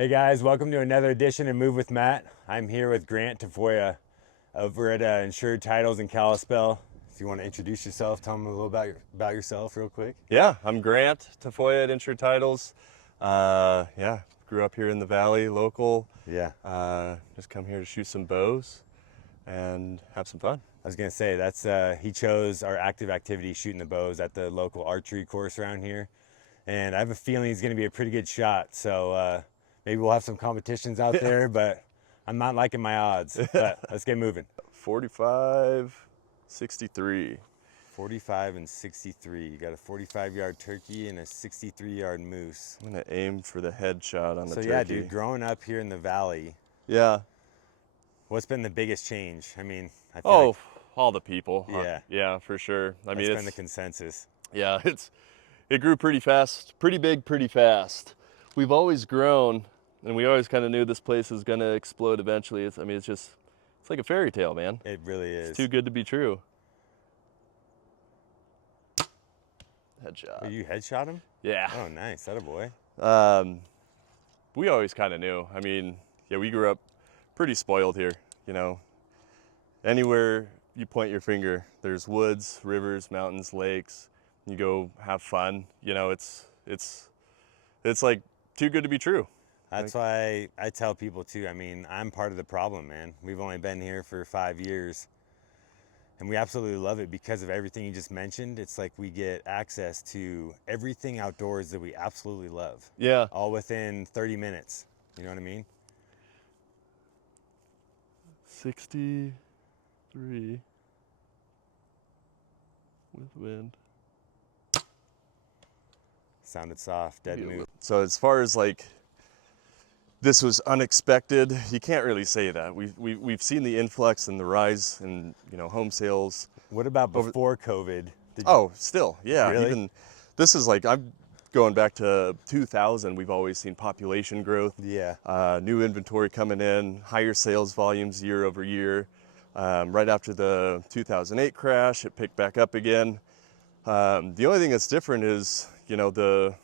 Hey guys, welcome to another edition of Move with Matt. I'm here with Grant Tafoya over at Insured Titles in Kalispell. If you want to introduce yourself, tell them a little about yourself real quick. Yeah, I'm Grant Tafoya at Insured Titles. Grew up here in the valley, local. Yeah. Just come here to shoot some bows and have some fun. I was gonna say that's he chose our active activity, shooting the bows at the local archery course around here, and I have a feeling he's gonna be a pretty good shot. So maybe we'll have some competitions out there, but I'm not liking my odds. But let's get moving. 45, 63. 45 and 63. You got a 45-yard turkey and a 63-yard moose. I'm gonna aim for the headshot on the turkey. So yeah, dude, growing up here in the valley, Yeah. what's been the biggest change? I mean, I feel Oh, like all the people. Yeah. Yeah, for sure. I mean, that's it's been the consensus. yeah, it grew pretty fast, pretty big, pretty fast. We've always grown, and we always kind of knew this place is gonna explode eventually. It's like a fairy tale, man. It really is. It's too good to be true. Headshot. Did you headshot him? Yeah. Oh, nice. That a boy. We always kind of knew. I mean, yeah, we grew up pretty spoiled here. You know, anywhere you point your finger, there's woods, rivers, mountains, lakes. You go have fun. You know, it's like too good to be true. That's why I tell people too. I mean, I'm part of the problem, man. We've only been here for 5 years. And we absolutely love it because of everything you just mentioned. It's like we get access to everything outdoors that we absolutely love. Yeah. All within 30 minutes. You know what I mean? 63 with wind. Sounded soft, dead moose. So as far as like, this was unexpected, you can't really say that. We've seen the influx and the rise in, home sales. What about before COVID? Still, yeah. Really? Even this is like, I'm going back to 2000. We've always seen population growth. Yeah. New inventory coming in, higher sales volumes year over year. Right after the 2008 crash, it picked back up again. The only thing that's different is, the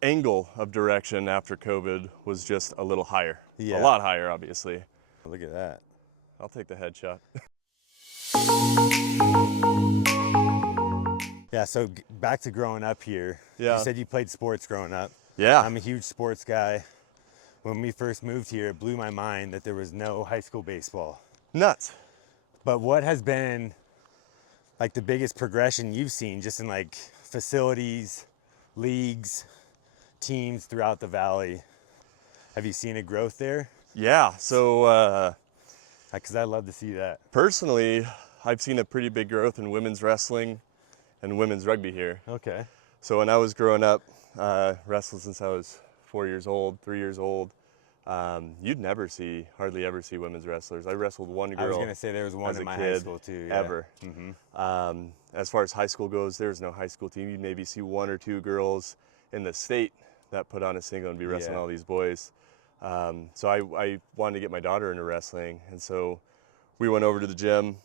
angle of direction after COVID was just a little higher. Yeah. A lot higher, obviously. Look at that. I'll take the headshot. Yeah, so back to growing up here. Yeah. You said you played sports growing up. Yeah. I'm a huge sports guy. When we first moved here, it blew my mind that there was no high school baseball. Nuts. But what has been like the biggest progression you've seen just in like facilities, leagues, teams throughout the valley? Have you seen a growth there? Yeah, so Because I love to see that. personally, I've seen a pretty big growth in women's wrestling and women's rugby here. Okay. So when I was growing up, wrestled since I was 4 years old, 3 years old, you'd hardly ever see women's wrestlers. I wrestled one girl. I was going to say there was one as in a my kid, high school too. Yeah. ever. As far as high school goes, there's no high school team. You'd maybe see one or two girls in the state that put on a single and be wrestling Yeah. all these boys. So I wanted to get my daughter into wrestling, and so we went over to the gym,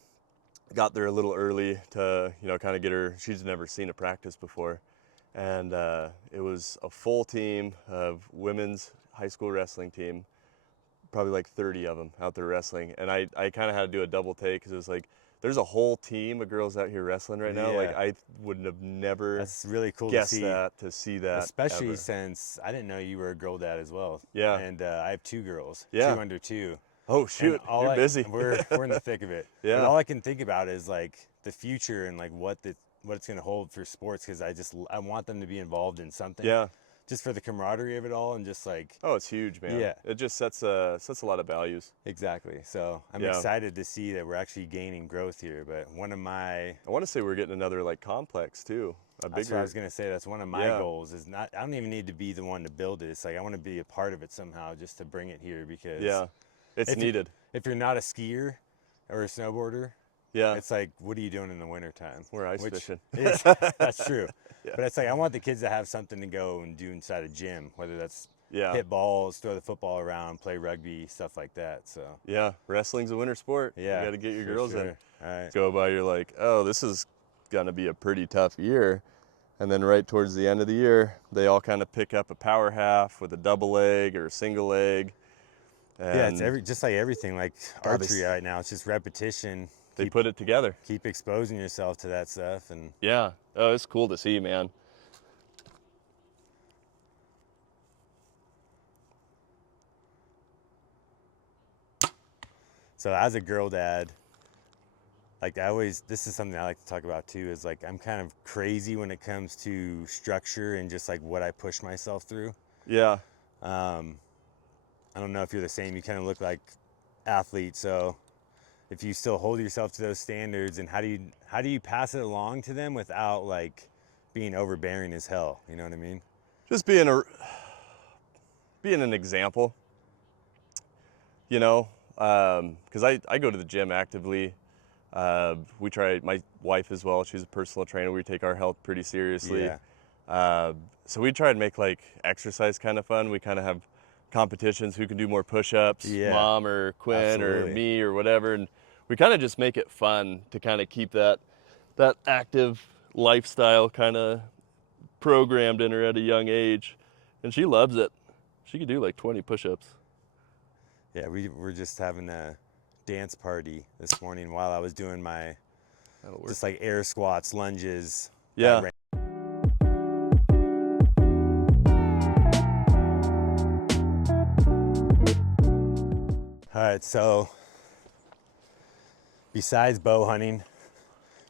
got there a little early to kind of get her. She's never seen a practice before, and it was a full team of women's high school wrestling team, probably like 30 of them out there wrestling, and I kind of had to do a double take because it was like, there's a whole team of girls out here wrestling right now. Yeah. Like I wouldn't have never That's really cool guessed to see that, especially ever. since I didn't know you were a girl dad as well. Yeah. And I have two girls. Yeah. 2 under 2. Oh shoot, you're busy. We're in the thick of it. Yeah. But all I can think about is like the future and like what it's going to hold for sports, because I want them to be involved in something. Yeah. Just for the camaraderie of it all, and just like. Oh, it's huge, man. Yeah. It just sets a lot of values. Exactly. So I'm Yeah. excited to see that we're actually gaining growth here. But I want to say we're getting another like complex too. That's what I was going to say. That's one of my Yeah. goals. Is not. I don't even need to be the one to build it. It's like I want to be a part of it somehow, just to bring it here, because. Yeah. It's needed. If you're not a skier or a snowboarder, Yeah. it's like, what are you doing in the wintertime? We're ice fishing. That's true. Yeah. But it's like, I want the kids to have something to go and do inside a gym, whether that's Yeah. hit balls, throw the football around, play rugby, stuff like that. So Yeah. Wrestling's a winter sport. yeah, You got to get your for girls sure. in. All right. Go by, you're like, oh, this is gonna be a pretty tough year. And then right towards the end of the year, they all kind of pick up a power half with a double leg or a single leg. Yeah, it's And just like everything, like God, archery right now. It's just repetition. they put it together. Keep exposing yourself to that stuff, and Yeah, oh, it's cool to see, man. so as a girl dad, like this is something I like to talk about too, is like I'm kind of crazy when it comes to structure and just like what I push myself through. Yeah. I don't know if you're the same. You kind of look like athlete, so if you still hold yourself to those standards, and how do you pass it along to them without like being overbearing as hell? You know what I mean? Just being an example, you know, because I go to the gym actively. We try, my wife as well, she's a personal trainer. We take our health pretty seriously. Yeah. So we try to make like exercise kind of fun. We kind of have competitions, who can do more push-ups, Yeah. Mom or Quinn Absolutely. or me or whatever. And we kind of just make it fun to kind of keep that active lifestyle kind of programmed in her at a young age. And she loves it. She could do like 20 push-ups. Yeah, we were just having a dance party this morning while I was doing my just like air squats, lunges. Yeah. All right, so besides bow hunting,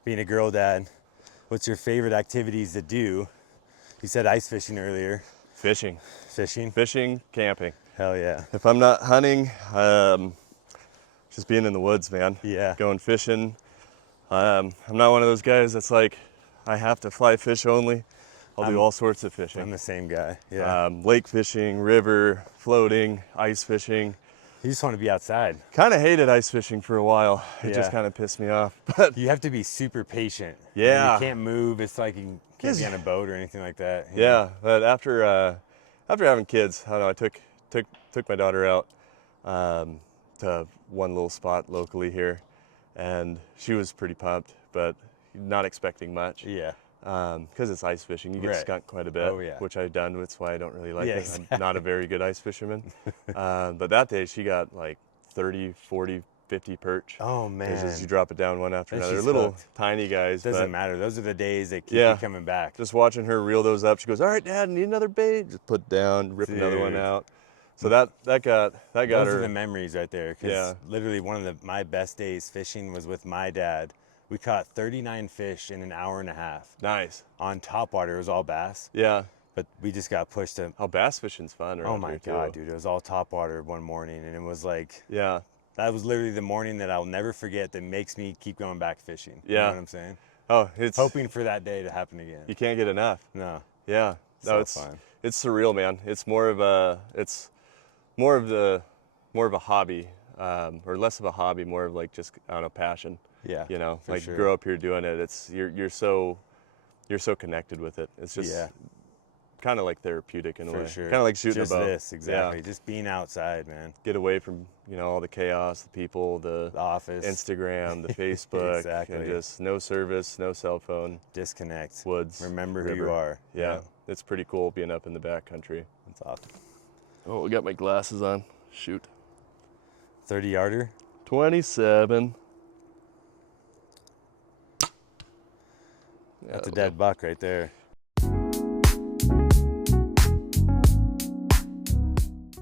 being a girl dad, what's your favorite activities to do? You said ice fishing earlier. Fishing. Fishing? Camping. Hell yeah. If I'm not hunting, just being in the woods, man. Yeah. Going fishing. I'm not one of those guys that's like, I have to fly fish only. I'll do all sorts of fishing. I'm the same guy. Yeah. Lake fishing, river, floating, ice fishing. You just want to be outside. Kind of hated ice fishing for a while. It just kind of pissed me off. But you have to be super patient. Yeah. You can't move. It's like you can't be on a boat or anything like that. You Yeah, know? but after having kids, I don't know, I took my daughter out to one little spot locally here, and she was pretty pumped, but not expecting much. Yeah. Because it's ice fishing, you get Right. skunked quite a bit, Oh, yeah. which I've done. That's why I don't really like Yeah, it. exactly. I'm not a very good ice fisherman. But that day she got like 30, 40, 50 perch. Oh man. Just you drop it down one after And another. she's Little hooked. tiny guys. Doesn't but matter. Those are the days that keep Yeah. you coming back. just watching her reel those up, she goes, "All right, Dad, need another bait?" Just put down, rip another one Dude. out. So that got Those her. are the memories right there. 'Cause Yeah. literally one of my best days fishing was with my dad. We caught 39 fish in an hour and a half. Nice. On topwater, it was all bass, Yeah. but we just got pushed to. Oh, bass fishing's fun around Oh my here, god, too. dude! It was all topwater one morning, and it was like Yeah. that was literally the morning that I'll never forget. That makes me keep going back fishing. You Yeah. know what I'm saying? Oh, it's Hoping for that day to happen again. you can't get enough. No. Yeah. No, So it's fun. it's surreal, man. It's more of a hobby, or less of a hobby, more of like just, I don't know, passion. Yeah. You know, for like sure. grow up here doing it. It's you're so connected with it. It's just Yeah. kind of like therapeutic in a For way. sure. Kind of like shooting Just a bow. this, exactly. Yeah. Just being outside, man. Get away from, all the chaos, the people, the The office. Instagram, the Facebook, Exactly. and just no service, no cell phone, Disconnect. woods. Remember who river. you are. Yeah, it's pretty cool being up in the back country. That's awesome. Oh, we got my glasses on. Shoot. 30 yarder. 27. That's a dead buck right there.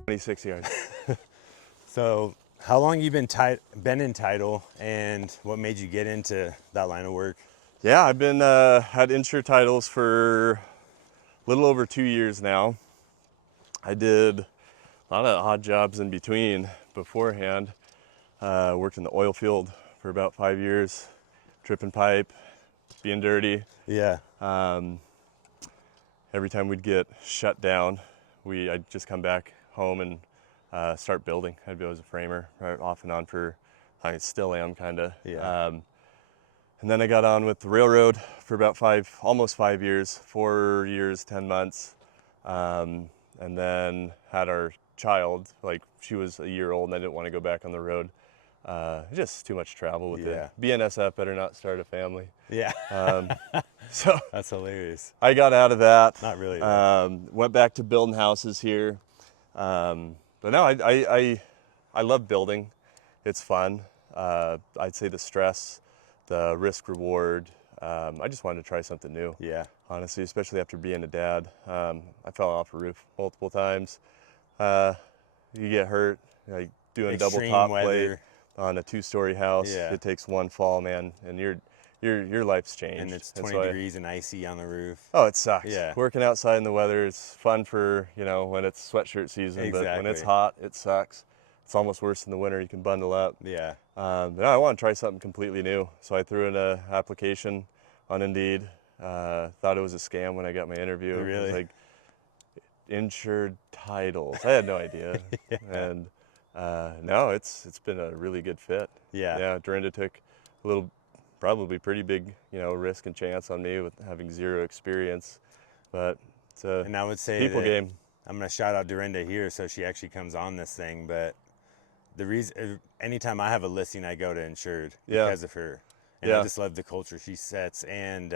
26 yards. So, how long you been in title, and what made you get into that line of work? Yeah, I've been had Insured Titles for a little over 2 years now. I did a lot of odd jobs in between beforehand. Worked in the oil field for about 5 years, tripping pipe, being dirty. Yeah. Every time we'd get shut down, I'd just come back home and start building. I'd be as a framer, right, off and on for, I still am kind of. Yeah. And then I got on with the railroad for about almost 5 years, 4 years, 10 months. And then had our child, like she was a year old and I didn't want to go back on the road. just too much travel with Yeah. it. BNSF better not start a family. Yeah. So That's hilarious. I got out of that. Not really, though. Went back to building houses here. But no, I love building. It's fun. I'd say the stress, the risk reward. I just wanted to try something new. Yeah. Honestly, especially after being a dad. I fell off a roof multiple times. You get hurt, like doing double Extreme top weather. plate on a 2-story house. Yeah. It takes one fall, man, and your life's changed. And it's That's 20 why- degrees and icy on the roof. Oh, it sucks. Yeah. Working outside in the weather, it's fun for, when it's sweatshirt season, but when it's Exactly. hot, it sucks. It's almost worse in the winter. You can bundle up. Yeah. But no, I want to try something completely new. So I threw in an application on Indeed. Thought it was a scam when I got my interview. It Really? was like Insured Titles. I had no idea. Yeah. And no, it's been a really good fit. Yeah. Yeah, Dorinda took a little, probably pretty big, risk and chance on me with having zero experience. But it's a And I would say people that game. I'm going to shout out Dorinda here, so she actually comes on this thing. But the reason, anytime I have a listing, I go to Insured Yeah. because of her. And Yeah. I just love the culture she sets and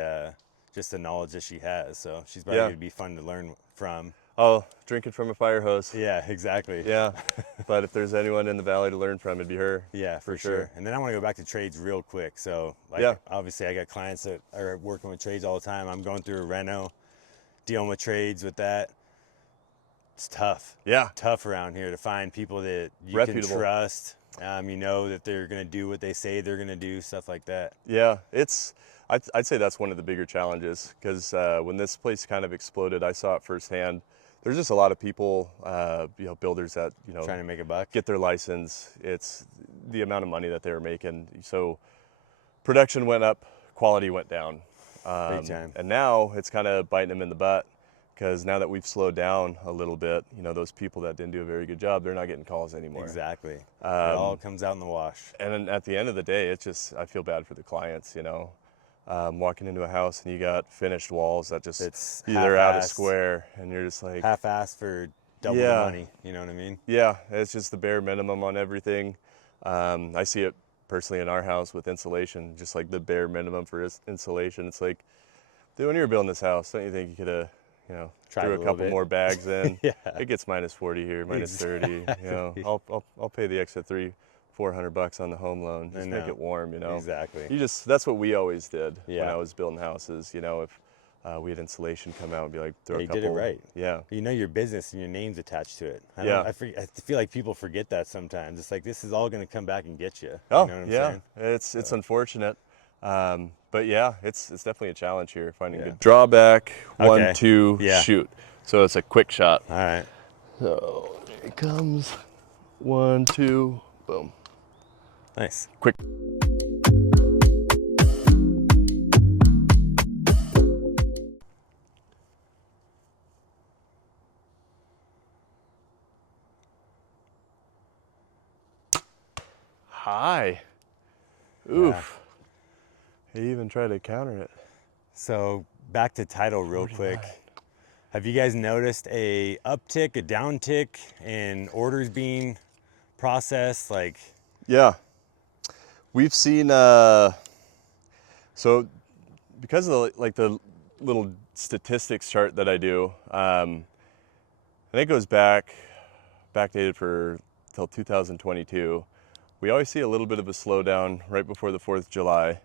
just the knowledge that she has. So she's probably Yeah. going to be fun to learn from. Oh, drinking from a fire hose. Yeah, exactly. Yeah, but if there's anyone in the valley to learn from, it'd be her. Yeah, for sure. sure. And then I want to go back to trades real quick. So, like, Yeah. obviously, I got clients that are working with trades all the time. I'm going through a reno, dealing with trades with that. It's tough. Yeah, Tough around here to find people that you Reputable. can trust. You know that they're going to do what they say they're going to do, stuff like that. yeah. I'd say that's one of the bigger challenges because when this place kind of exploded, I saw it firsthand. There's just a lot of people, builders that Trying to make a buck. get their license. It's the amount of money that they were making. So production went up, quality went down. Big time. And now it's kind of biting them in the butt because now that we've slowed down a little bit, those people that didn't do a very good job, they're not getting calls anymore. Exactly. It all comes out in the wash. And then at the end of the day, I feel bad for the clients, walking into a house and you got finished walls that just It's either out of half-assed. square and you're just like, Half-assed for double the Yeah. money. You know what I mean? yeah, it's just the bare minimum on everything. I see it personally in our house with insulation, just like the bare minimum for insulation. It's like, dude, when you were building this house, don't you think you could have, Tried threw a a little couple bit. more bags in? Yeah. It gets -40 here, -30. I'll pay the extra $300-400 on the home loan. Just make know. it warm, Exactly. That's what we always did when Yeah. I was building houses. If we had insulation come out and be like, throw Yeah, a you couple. did it right. Yeah. You know your business and your name's attached to it. Yeah. I feel like people forget that sometimes. It's like this is all going to come back and get you. Oh, You know what I'm yeah. saying? It's unfortunate. But yeah, it's definitely a challenge here finding Yeah. good. Drawback, one, Okay. two, Yeah. shoot. So it's a quick shot. All right. So here it comes. 1, 2, boom. Nice. Quick. Hi. Oof. He even tried to counter it. So back to title real quick. 49. Have you guys noticed a uptick, a downtick in orders being processed? Like, Yeah. We've seen, so because of the little statistics chart that I do, and it goes backdated till 2022. We always see a little bit of a slowdown right before the 4th of July.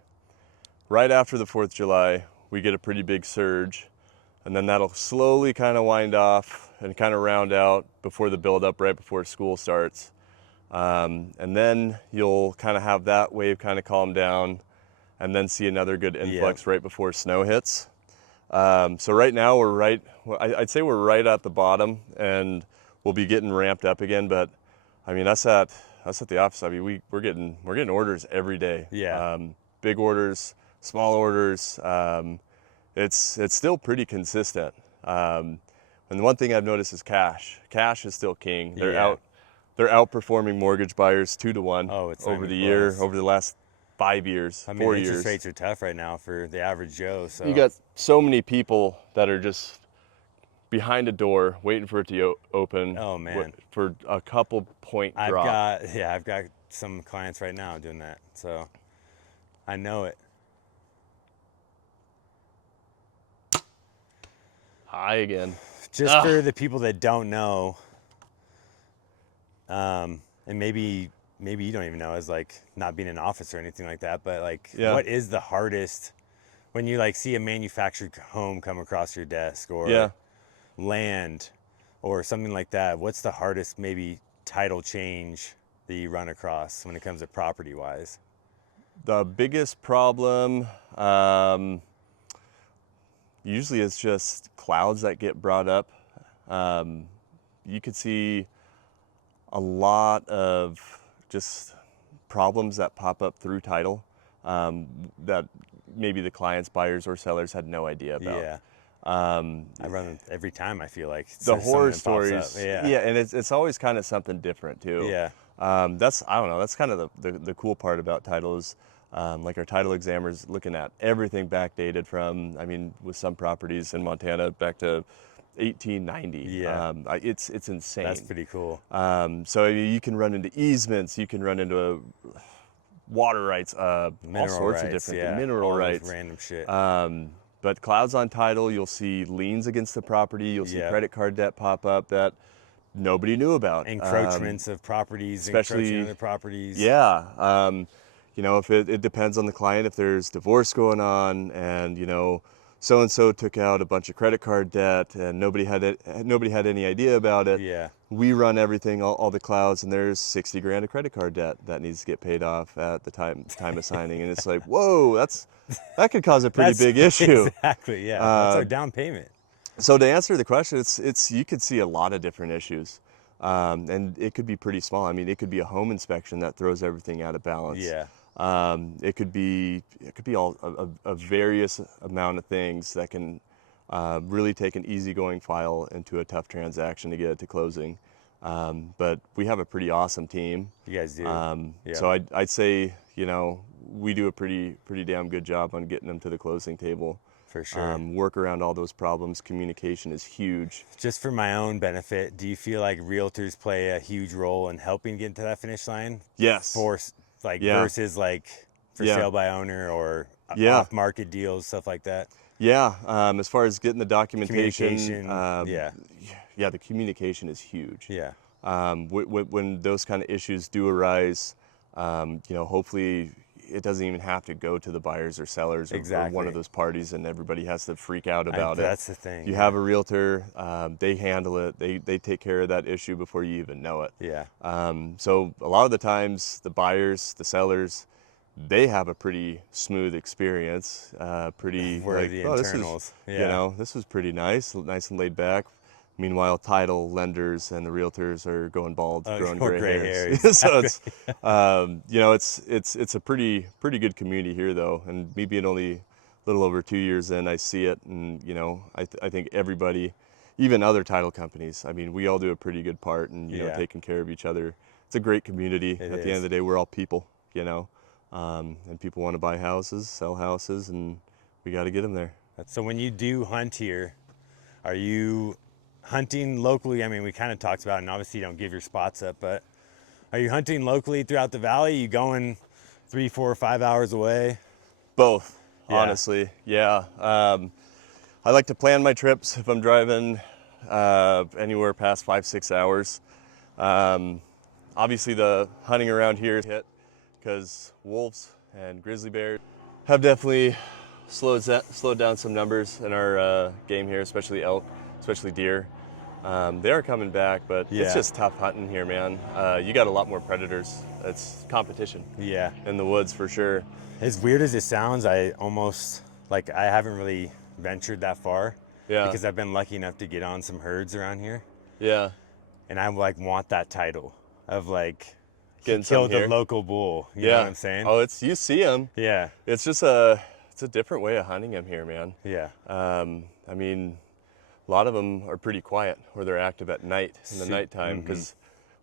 Right after the 4th of July, we get a pretty big surge, and then that'll slowly kind of wind off and kind of round out before the buildup right before school starts. And then you'll kind of have that wave kind of calm down and then see another good influx right before snow hits. So right now I'd say we're right at the bottom and we'll be getting ramped up again. But I mean, us at the office, I mean, we're getting orders every day. Yeah. Big orders, small orders. It's still pretty consistent. And the one thing I've noticed is cash. Cash is still king. They're outperforming mortgage buyers 2 to 1 Oh, it's not over even the year, close. over the last 5 years, I mean, 4 interest years. rates are tough right now for the average Joe. So You got so many people that are just behind a door waiting for it to open. Oh, man. For a couple point I've drop. got some clients right now doing that, so I know it. High again. Just for the people that don't know, and maybe you don't even know, as like not being an officer or anything like that, but like, what is the hardest when you like see a manufactured home come across your desk, or land or something like that? What's the hardest maybe title change that you run across when it comes to property wise? The biggest problem, usually it's just clouds that get brought up. You could see a lot of just problems that pop up through title, that maybe the clients, buyers, or sellers had no idea about. Yeah. I run them every time, I feel like. The horror stories. Up. Yeah. And it's always kind of something different too. Yeah. I don't know, that's kind of the cool part about title is, like our title examiners looking at everything backdated from, I mean, with some properties in Montana back to 1890. Yeah. It's insane. That's pretty cool. So you can run into easements, you can run into water rights, all sorts of different mineral rights, random shit. But clouds on title, you'll see liens against the property, you'll see credit card debt pop up that nobody knew about. Encroachments of properties, especially encroaching on the properties. Yeah. You know, if it depends on the client, if there's divorce going on and, you know, so-and-so took out a bunch of credit card debt and nobody had any idea about it. Yeah. We run everything, all the clouds, and there's 60 grand of credit card debt that needs to get paid off at the time of signing. And it's like, whoa, that could cause a pretty big issue. Exactly, yeah. That's our down payment. So to answer the question, it's you could see a lot of different issues. And it could be pretty small. I mean, it could be a home inspection that throws everything out of balance. Yeah. It could be all a various amount of things that can really take an easygoing file into a tough transaction to get it to closing. But we have a pretty awesome team. You guys do. Yeah. So I'd say, you know, we do a pretty damn good job on getting them to the closing table. For sure. Work around all those problems. Communication is huge. Just for my own benefit, do you feel like realtors play a huge role in helping get to that finish line? Yes. Versus like for sale by owner or off market deals, stuff like that? Yeah. As far as getting the documentation, the communication is huge. Yeah. When those kind of issues do arise, you know, hopefully it doesn't even have to go to the buyers or sellers or one of those parties and everybody has to freak out about it. That's the thing. You have a realtor, they handle it, they take care of that issue before you even know it. Yeah. So a lot of the times the buyers, the sellers, they have a pretty smooth experience, pretty Where like, the oh, internals. you know, this was pretty nice and laid back. Meanwhile, title lenders and the realtors are going bald, growing gray hairs. Exactly. So it's, you know, it's a pretty good community here though. And me being only a little over 2 years in, I see it. And, you know, I think everybody, even other title companies, I mean, we all do a pretty good part and, you know, taking care of each other. It's a great community. At the end of the day, we're all people, you know, and people want to buy houses, sell houses, and we got to get them there. So when you do hunt here, are you hunting locally? I mean, we kind of talked about it, and obviously you don't give your spots up, but are you hunting locally throughout the valley? Are you going 3, 4, 5 hours away? Both, honestly. Yeah. I like to plan my trips if I'm driving anywhere past 5, 6 hours. Obviously the hunting around here is hit because wolves and grizzly bears have definitely slowed down some numbers in our game here, especially elk, especially deer. They are coming back, but it's just tough hunting here, man. You got a lot more predators. It's competition. Yeah. In the woods for sure. As weird as it sounds, I haven't really ventured that far. Yeah. Because I've been lucky enough to get on some herds around here. Yeah. And I like want that title of like getting killed the local bull. You know what I'm saying? Oh, you see them. Yeah. It's just it's a different way of hunting them here, man. Yeah. I mean, a lot of them are pretty quiet, or they're active at night, in the nighttime, because,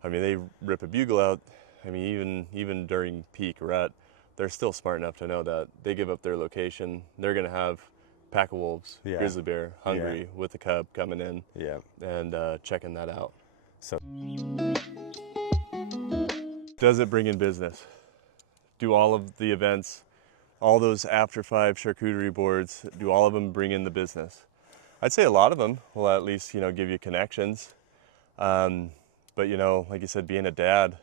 I mean, they rip a bugle out. I mean, even during peak rut, they're still smart enough to know that they give up their location. They're going to have a pack of wolves, grizzly bear, hungry, with a cub coming in, and checking that out. So Does it bring in business? Do all of the events, all those after 5 charcuterie boards, do all of them bring in the business? I'd say a lot of them will at least, you know, give you connections. But you know, like you said, being a dad,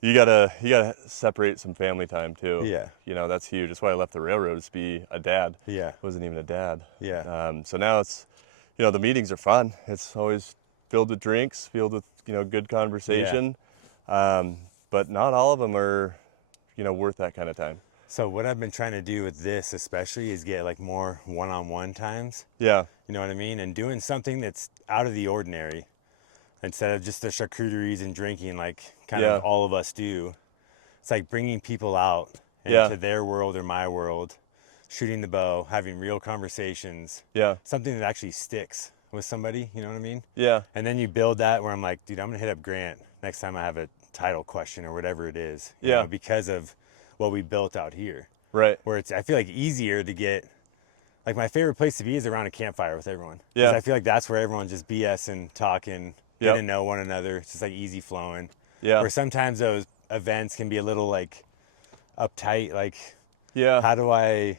you gotta separate some family time too. Yeah. You know, that's huge. That's why I left the railroad, is to be a dad. Yeah. Wasn't even a dad. Yeah. So now it's, you know, the meetings are fun. It's always filled with drinks, filled with, you know, good conversation. But not all of them are, you know, worth that kind of time. So what I've been trying to do with this especially is get like more one-on-one times. Yeah. You know what I mean? And doing something that's out of the ordinary instead of just the charcuteries and drinking like kind of all of us do. It's like bringing people out into their world or my world, shooting the bow, having real conversations. Yeah. Something that actually sticks with somebody, you know what I mean? Yeah. And then you build that where I'm like, dude, I'm gonna hit up Grant next time I have a title question or whatever it is. You know, because of what we built out here. Right. Where it's, I feel like easier to get, like my favorite place to be is around a campfire with everyone. Yeah. I feel like that's where everyone's just BSing, talking, getting to know one another. It's just like easy flowing. Yeah. Where sometimes those events can be a little like uptight, like, Yeah. how do I,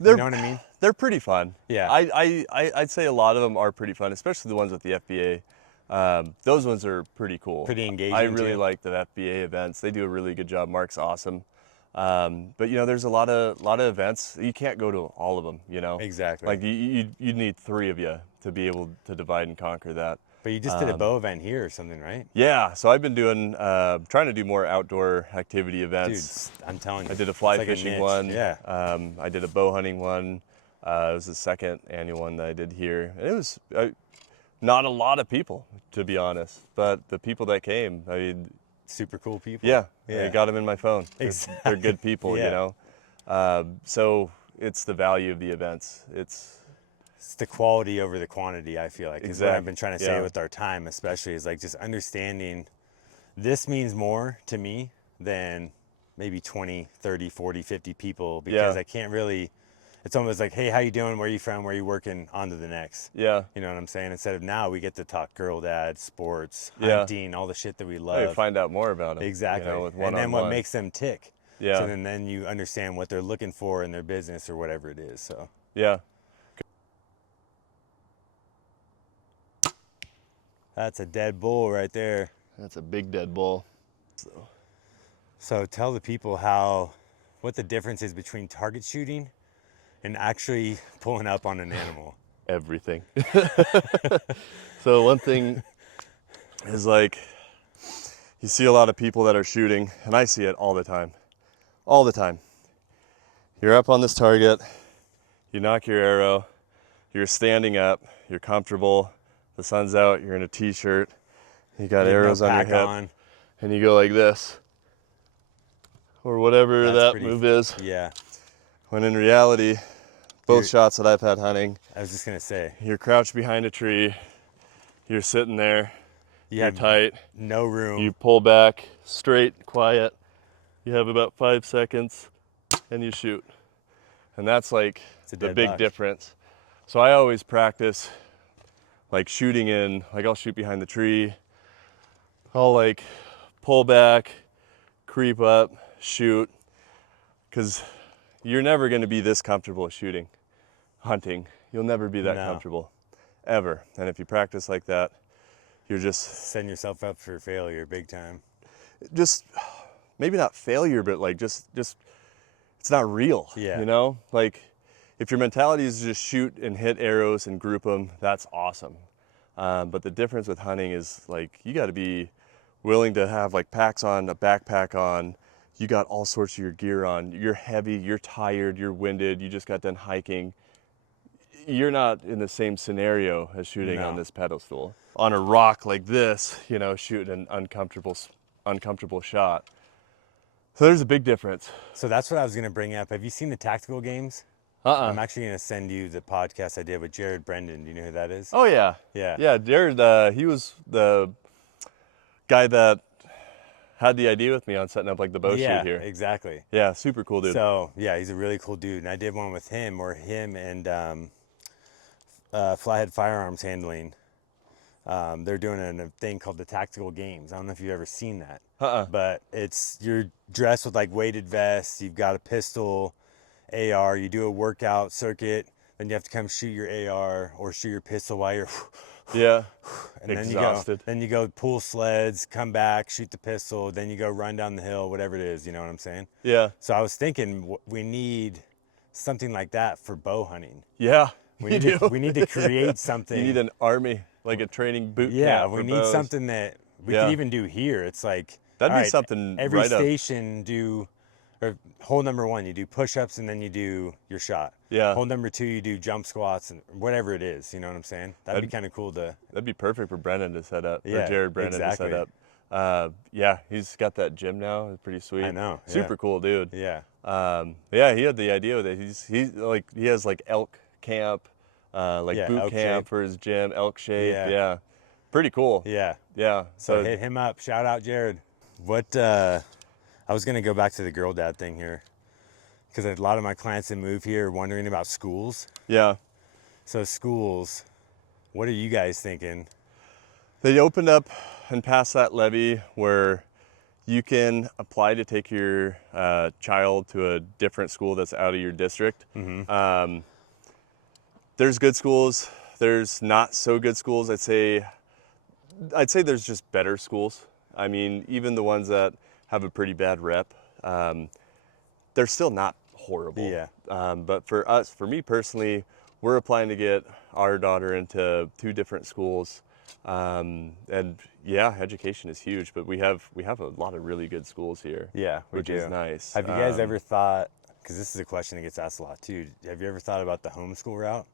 you know what I mean? They're pretty fun. Yeah. I'd say a lot of them are pretty fun, especially the ones with the FBA. Those ones are pretty cool. Pretty engaging. I really too. like the FBA events. They do a really good job. Mark's awesome. But you know, there's a lot of events. You can't go to all of them, you know? Exactly. Like you need 3 of you to be able to divide and conquer that. But you just did a bow event here or something, right? Yeah, so I've been doing, trying to do more outdoor activity events. Dude, I'm telling you. I did a fly it's like fishing niche. one. Yeah. I did a bow hunting one. It was the second annual one that I did here. And it was not a lot of people, to be honest, but the people that came, I mean, Super cool people. yeah, I got them in my phone. Exactly. They're good people, you know. So it's the value of the events. It's the quality over the quantity, I feel like. Is what I've been trying to say Yeah. with our time, especially, is like just understanding this means more to me than maybe 20, 30, 40, 50 people, because I can't really, it's almost like, hey, how you doing? Where are you from? Where are you working? On to the next. Yeah. You know what I'm saying? Instead of now we get to talk girl dad, sports, Yeah. hunting, all the shit that we You love. find out more about them. Exactly. You know, with And then what one-on-one. makes them tick. Yeah. So then you understand what they're looking for in their business or whatever it is. So Yeah. that's a dead bull right there. That's a big dead bull. So tell the people what the difference is between target shooting and actually pulling up on an animal. Everything. So one thing is, like, you see a lot of people that are shooting, and I see it all the time. All the time. You're up on this target, you knock your arrow, you're standing up, you're comfortable, the sun's out, you're in a t-shirt, you got arrows on your hip, and you go like this, or whatever that move is. Yeah. When in reality, both shots that I've had hunting, I was just gonna say, you're crouched behind a tree, you're sitting there, you're tight, no room. you pull back, straight, quiet, you have about 5 seconds, and you shoot. And that's like the big difference. So I always practice like shooting in, like I'll shoot behind the tree, I'll like pull back, creep up, shoot, because you're never going to be this comfortable shooting, hunting. You'll never be that comfortable, ever. And if you practice like that, you're just setting yourself up for failure big time. Just maybe not failure, but like just it's not real. Yeah. You know, like if your mentality is to just shoot and hit arrows and group them, that's awesome. But the difference with hunting is, like, you got to be willing to have like packs on, a backpack on. You got all sorts of your gear on. You're heavy, you're tired, you're winded. You just got done hiking. You're not in the same scenario as shooting on this pedestal. On a rock like this, you know, shooting an uncomfortable shot. So there's a big difference. So that's what I was gonna bring up. Have you seen the tactical games? I'm actually gonna send you the podcast I did with Jared Brendan. Do you know who that is? Oh yeah. Yeah. Yeah, Jared, he was the guy that had the idea with me on setting up like the bow shoot here. Exactly. Yeah, super cool dude. So yeah, he's a really cool dude. And I did one with him and Flathead Firearms Handling. They're doing a thing called the Tactical Games. I don't know if you've ever seen that, Uh-uh. but you're dressed with like weighted vests. You've got a pistol, AR. You do a workout circuit, then you have to come shoot your AR or shoot your pistol while you're Yeah. and Exhausted. then you go pull sleds, come back, shoot the pistol, then you go run down the hill, whatever it is. You know what I'm saying? Yeah. So I was thinking we need something like that for bow hunting. Yeah. We need to create something. You need an army, like a training boot camp. Yeah, we for need bows. something that we Yeah. could even do here. It's like, That'd all be right, something every right up. station or hole number 1, you do push-ups and then you do your shot. Yeah. Hole number 2, you do jump squats and whatever it is. You know what I'm saying? That'd be kind of cool to. That'd be perfect for Brennan to set up. Yeah, For Jared Brennan exactly. to set up. Yeah, he's got that gym now. It's pretty sweet. I know, yeah. Super cool dude. Yeah. Yeah, he had the idea with it. He has like elk camp, like Yeah, boot elk camp shape. for his gym, elk shape. Yeah. Yeah. Pretty cool. Yeah. Yeah. So hit him up. Shout out Jared. I was gonna go back to the girl dad thing here, because a lot of my clients that move here are wondering about schools. Yeah. So schools, what are you guys thinking? They opened up and passed that levy where you can apply to take your child to a different school that's out of your district. Mm-hmm. There's good schools. There's not so good schools. I'd say there's just better schools. I mean, even the ones that have a pretty bad rep, they're still not horrible. Yeah. But for me personally, we're applying to get our daughter into 2 different schools. And yeah, education is huge, but we have a lot of really good schools here. Yeah, we which do. is nice. Have you guys ever thought, because this is a question that gets asked a lot too, have you ever thought about the homeschool route?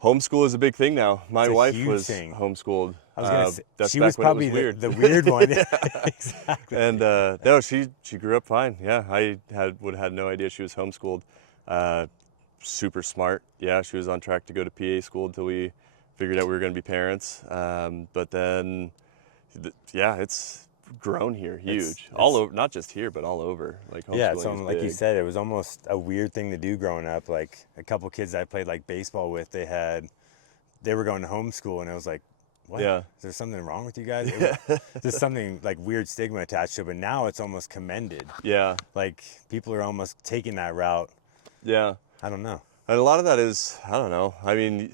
Homeschool is a big thing now. My It's a wife huge was thing. homeschooled. I was gonna say, That's she back was when it probably weird. the weird one. Exactly. And no, she grew up fine. Yeah, I would have had no idea she was homeschooled. Super smart. Yeah, she was on track to go to PA school until we figured out we were going to be parents. But then, yeah, it's grown here, huge, all over. Not just here, but all over. Like Yeah, homeschooling so is like you big. said, it was almost a weird thing to do growing up. Like a couple kids I played like baseball with, they were going to homeschool, and it was like, what? Yeah. Is there something wrong with you guys? There's something like weird stigma attached to it, but now it's almost commended. Yeah, Like people are almost taking that route. yeah. I don't know. And a lot of that is, I don't know. I mean,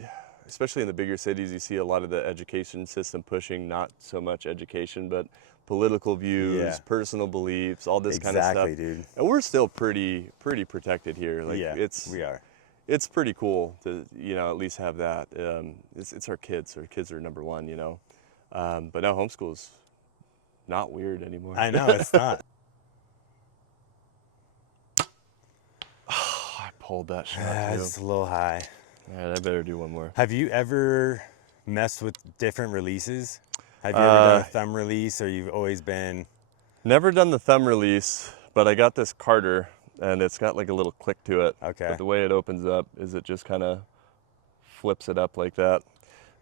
especially in the bigger cities, you see a lot of the education system pushing not so much education, but political views, Yeah. personal beliefs, all this kind of stuff. Exactly, dude. And we're still pretty protected here. Like Yeah, we are. It's pretty cool to at least have that. It's our kids. Our kids are number one. But now homeschool's not weird anymore. I know it's not. I pulled that shot too. It's a little high. All right, I better do one more. Have you ever messed with different releases? Have you ever done a thumb release, or you've always been? Never done the thumb release, but I got this Carter, and it's got like a little click to it. Okay. But the way it opens up is it just kind of flips it up like that.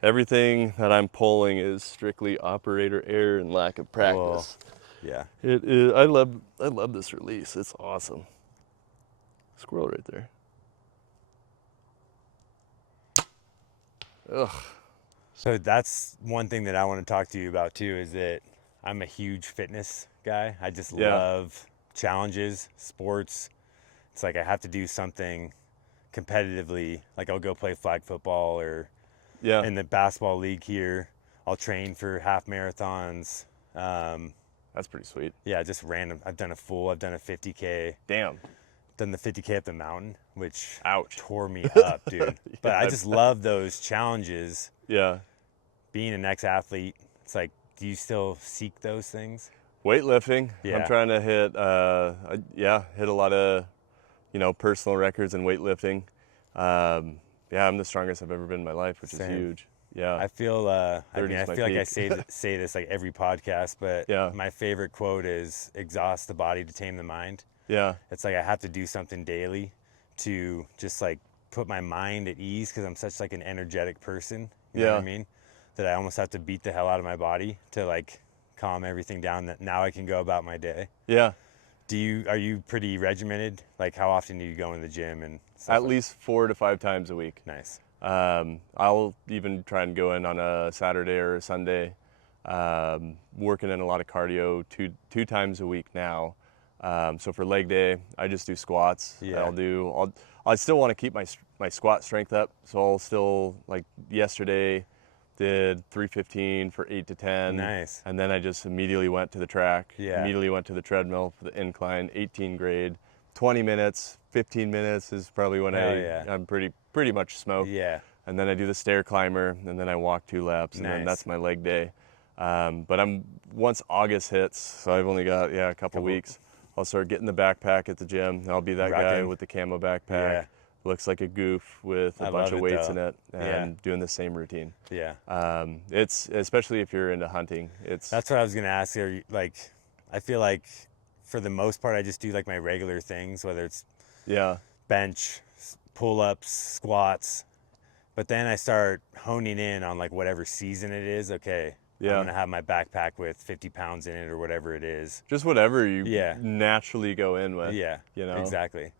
Everything that I'm pulling is strictly operator error and lack of practice. Yeah. It is. I love this release. It's awesome. Squirrel right there. Ugh. So that's one thing that I want to talk to you about too, is that I'm a huge fitness guy. I just Yeah. love challenges, sports. It's like I have to do something competitively. Like I'll go play flag football, or Yeah. in the basketball league here, I'll train for half marathons. That's pretty sweet. Yeah, just random. I've done a 50K, Damn. done the 50K up the mountain, which Ouch. tore me up, dude. But Yeah, I just love those challenges. Yeah. Being an ex-athlete, it's like, do you still seek those things? Weightlifting. Yeah. I'm trying to hit hit a lot of, personal records in weightlifting. Yeah, I'm the strongest I've ever been in my life, which Same. is huge. Yeah. I feel, I 30 is feel my like I peak. say this like every podcast, but Yeah. my favorite quote is, exhaust the body to tame the mind. Yeah. It's like I have to do something daily to just like put my mind at ease, because I'm such like an energetic person. You know what I mean? That I almost have to beat the hell out of my body to like calm everything down, that now I can go about my day. Yeah. Are you pretty regimented? Like how often do you go in the gym and stuff? At least 4 to 5 times a week. Nice. I'll even try and go in on a Saturday or a Sunday. Working in a lot of cardio two times a week now. So for leg day, I just do squats. Yeah. I still want to keep my squat strength up. So I'll still, like yesterday, did 315 for 8 to 10. Nice. And then I just immediately went to the track. Yeah. Immediately went to the treadmill for the incline, 18 grade, 20 minutes, 15 minutes is probably when I'm pretty much smoked. Yeah. And then I do the stair climber, and then I walk 2 laps, and then Nice. that's my leg day. But once August hits, so I've only got a couple weeks. I'll start getting the backpack at the gym. I'll be that guy Rocking. with the camo backpack. Yeah. Looks like a goof with a I bunch love of it, weights though. in it, and Yeah. doing the same routine. Yeah. It's especially if you're into hunting. That's what I was gonna ask you. Like, I feel like for the most part, I just do like my regular things, whether it's yeah, bench, pull-ups, squats. But then I start honing in on like whatever season it is. Okay, Yeah. I'm gonna have my backpack with 50 pounds in it or whatever it is. just whatever you Yeah. naturally go in with. Yeah, you know? exactly.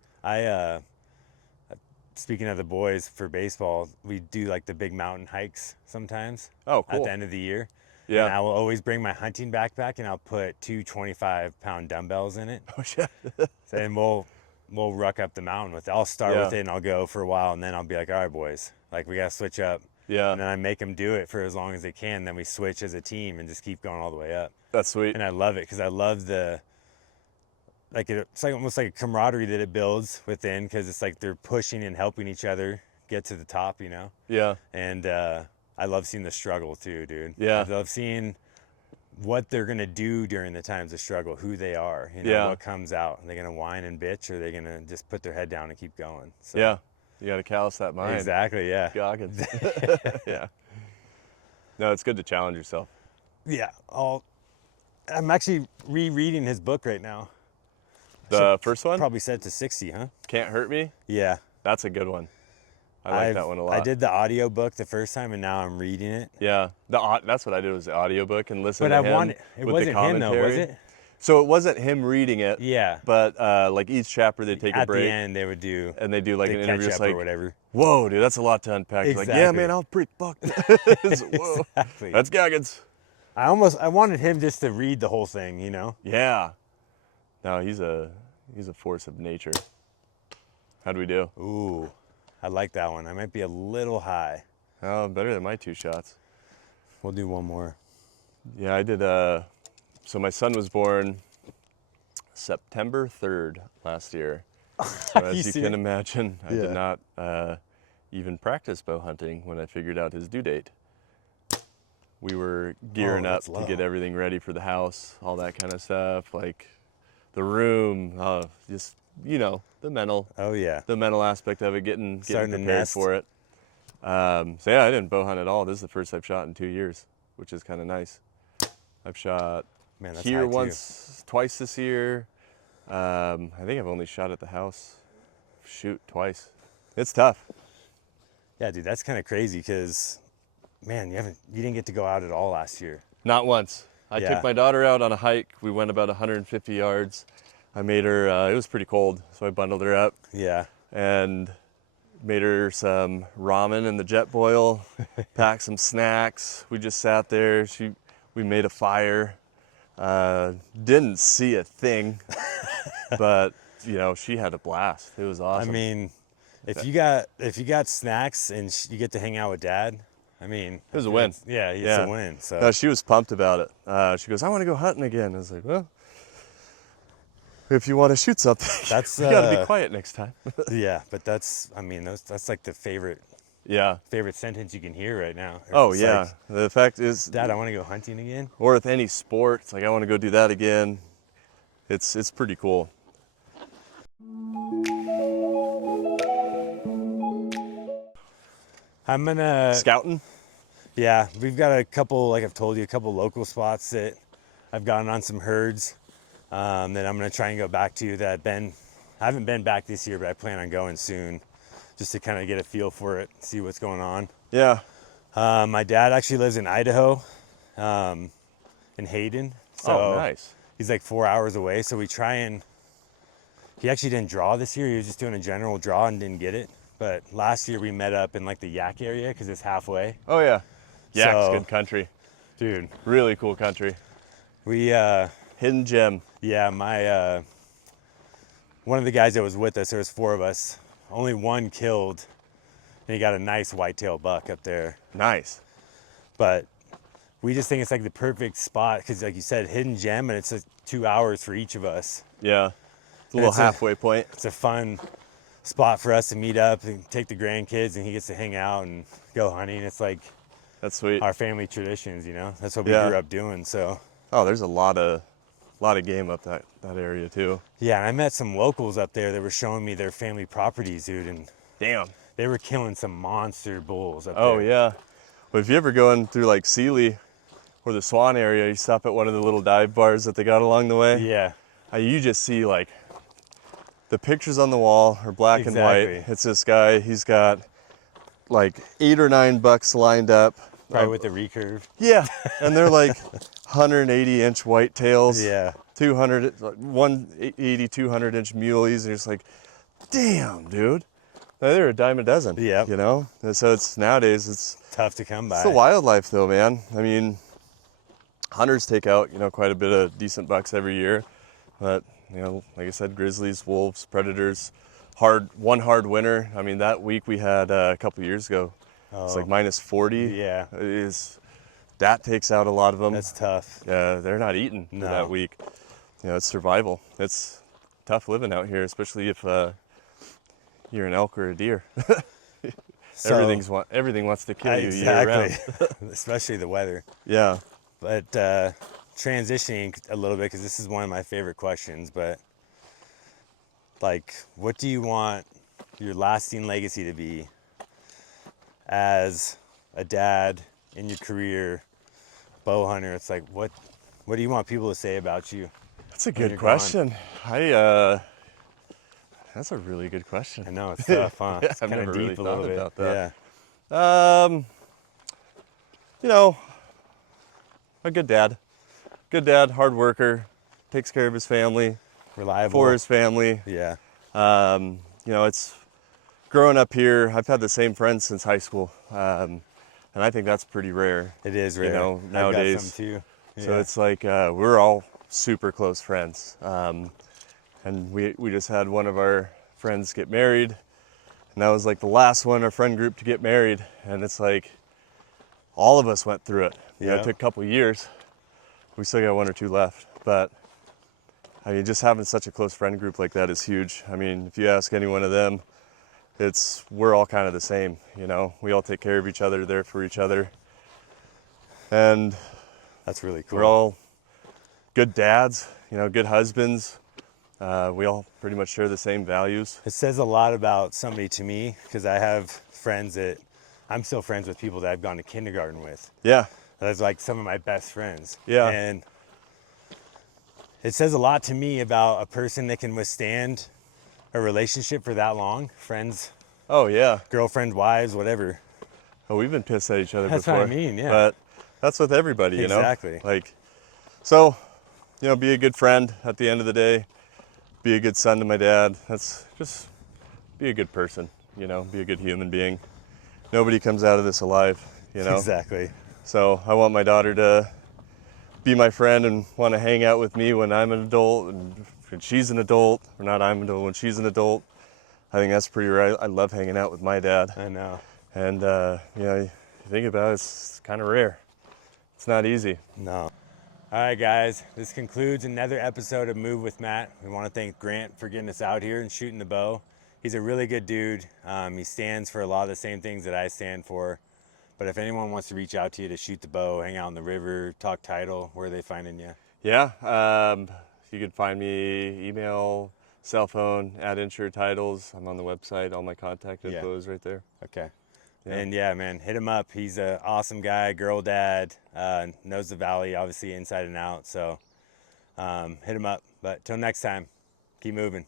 Speaking of the boys for baseball, we do like the big mountain hikes sometimes Oh, at cool. the end of the year. Yeah. And I will always bring my hunting backpack and I'll put 2 25-pound dumbbells in it. Oh shit. And we'll ruck up the mountain with it. I'll start Yeah. with it and I'll go for a while and then I'll be like, all right, boys, like we got to switch up. Yeah. And then I make them do it for as long as they can. Then we switch as a team and just keep going all the way up. That's sweet. And I love it because I love it's like almost like a camaraderie that it builds within, because it's like they're pushing and helping each other get to the top, you know? Yeah. And I love seeing the struggle too, dude. Yeah. I love seeing what they're gonna do during the times of struggle, who they are, you know, Yeah. what comes out. Are they gonna whine and bitch, or are they gonna just put their head down and keep going? So, Yeah. You got to callous that mind. exactly. Yeah. Goggins. Yeah. No, it's good to challenge yourself. Yeah. I'm actually rereading his book right now. The first one, Probably set to 60, huh? Can't Hurt Me. Yeah. That's a good one. I like that one a lot. I did the audio book the first time, and now I'm reading it. Yeah, that's what I did, was the audiobook and listen But to it him with wasn't the him though, was commentary. it? So it wasn't him reading it. Yeah. But like each chapter they'd take a At break the end, they would do and they do like the an interview. It's catch-up like, or whatever. whoa, dude, that's a lot to unpack. You're like, yeah, Exactly. man, I was pretty fucked. Whoa, Exactly. that's Goggins. I wanted him just to read the whole thing, you know? Yeah. No, he's a force of nature. How'd we do? Ooh, I like that one. I might be a little high. Oh, better than my 2 shots. We'll do one more. Yeah, I did. So my son was born September 3rd last year. So Are you as you serious? can imagine, I Yeah. did not even practice bow hunting when I figured out his due date. We were gearing up that's to low. get everything ready for the house, all that kind of stuff, like the room, just, you know, the mental Oh yeah. aspect of it, getting Starting to prepared nest. for it. So yeah, I didn't bow hunt at all. This is the first I've shot in 2 years, which is kind of nice. I've shot Man, that's here high, too. once, twice this year. I think I've only shot at the house, twice. It's tough. Yeah, dude, that's kind of crazy because, man, you didn't get to go out at all last year. Not once. I Yeah. took my daughter out on a hike. We went about 150 yards. I made her, it was pretty cold, so I bundled her up Yeah. and made her some ramen in the jet boil, packed some snacks. We just sat there. We made a fire. Didn't see a thing, but you know, she had a blast. It was awesome. I mean, if you got snacks and you get to hang out with Dad, I mean, It was a win. It's a win. So No, she was pumped about it. She goes, I want to go hunting again. I was like, well, if you want to shoot something, That's, you got to be quiet next time. yeah, but that's like the favorite Yeah. sentence you can hear right now. Oh It's yeah. like, The fact is, Dad, I want to go hunting again. or with any sport, it's like I want to go do that again. It's pretty cool. I'm gonna Scouting? Yeah, we've got a couple, like I've told you, a couple local spots that I've gotten on some herds that I'm gonna try and go back to that I haven't been back this year, but I plan on going soon just to kind of get a feel for it, see what's going on. Yeah. My dad actually lives in Idaho, in Hayden. So Oh, nice. he's like 4 hours away. So he actually didn't draw this year. He was just doing a general draw and didn't get it. but last year we met up in like the Yak area because it's halfway. Oh yeah, Yak's So- good country. Dude, Really cool country. we Hidden gem. yeah, my one of the guys that was with us, there was 4 of us. Only one killed, and he got a nice whitetail buck up there. Nice. But we just think it's like the perfect spot because, like you said, hidden gem, and it's like 2 hours for each of us. Yeah. It's a little it's a- halfway point. It's a fun spot for us to meet up and take the grandkids, and he gets to hang out and go hunting. It's like That's sweet. our family traditions, you know. That's what we Yeah. grew up doing. So Oh, there's a lot of game up that area too. yeah, and I met some locals up there that were showing me their family properties, dude, and Damn. they were killing some monster bulls up Oh there. yeah. But if you ever going through like Sealy or the Swan area, you stop at one of the little dive bars that they got along the way. Yeah. You just see like the pictures on the wall are black and white. Exactly. It's this guy. He's got like 8 or 9 bucks lined up. Probably with the recurve. Yeah, and they're like 180-inch whitetails. Yeah. 200, 180, 200-inch muleys. And you're just like, damn, dude. They're a dime a dozen. Yep. You know? And so it's nowadays, it's Tough to come by. the wildlife though, man. I mean, hunters take out, quite a bit of decent bucks every year. But, like I said, grizzlies, wolves, predators, one hard winter. I mean, that week we had a couple years ago, it's like minus 40. Yeah. That takes out a lot of them. That's tough. They're not eating for No. that week. It's survival. It's tough living out here, especially if you're an elk or a deer. So, Everything wants to kill you year round. exactly. Especially the weather. Yeah. But transitioning a little bit, because this is one of my favorite questions, but like, what do you want your lasting legacy to be as a dad in your career, bow hunter? It's like, what do you want people to say about you? That's a when good you're question. That's a really good question. I know it's tough, huh? Yeah, It's I've kind of never deep really a little thought bit. about that. Yeah. A good dad. Good dad, hard worker, takes care of his family, Reliable. for his family. Yeah. It's growing up here, I've had the same friends since high school. And I think that's pretty rare. It is rare. Nowadays. I've got some too. So Yeah. it's like we're all super close friends. And we just had one of our friends get married. And that was like the last one, our friend group, to get married. And it's like all of us went through it. Yeah. It took a couple years. We still got 1 or 2 left. But I mean, just having such a close friend group like that is huge. I mean, if you ask any one of them, we're all kind of the same. We all take care of each other, there for each other. And That's really cool. we're all good dads, good husbands. We all pretty much share the same values. It says a lot about somebody to me, because I have friends that I'm still friends with people that I've gone to kindergarten with. Yeah, That's like some of my best friends. Yeah. And it says a lot to me about a person that can withstand a relationship for that long. Friends, oh yeah. girlfriend, wives, whatever. Oh, we've been pissed at each other That's before. what I mean, yeah. But that's with everybody, Exactly. So, be a good friend at the end of the day. Be a good son to my dad. That's just be a good person, be a good human being. Nobody comes out of this alive, Exactly. So I want my daughter to be my friend and want to hang out with me when I'm an adult and when she's an adult, or not I'm an adult, when she's an adult. I think that's pretty right. I love hanging out with my dad. I know. And, you think about it, it's kind of rare. It's not easy. No. All right, guys. This concludes another episode of Move with Matt. We want to thank Grant for getting us out here and shooting the bow. He's a really good dude. He stands for a lot of the same things that I stand for. But if anyone wants to reach out to you to shoot the bow, hang out on the river, talk title, where are they finding you? Yeah, you can find me email, cell phone, at Insured Titles. I'm on the website. All my contact info is right there. Okay. Yeah. And yeah, man, hit him up. He's an awesome guy, girl dad, knows the valley, obviously inside and out. So hit him up. But till next time, keep moving.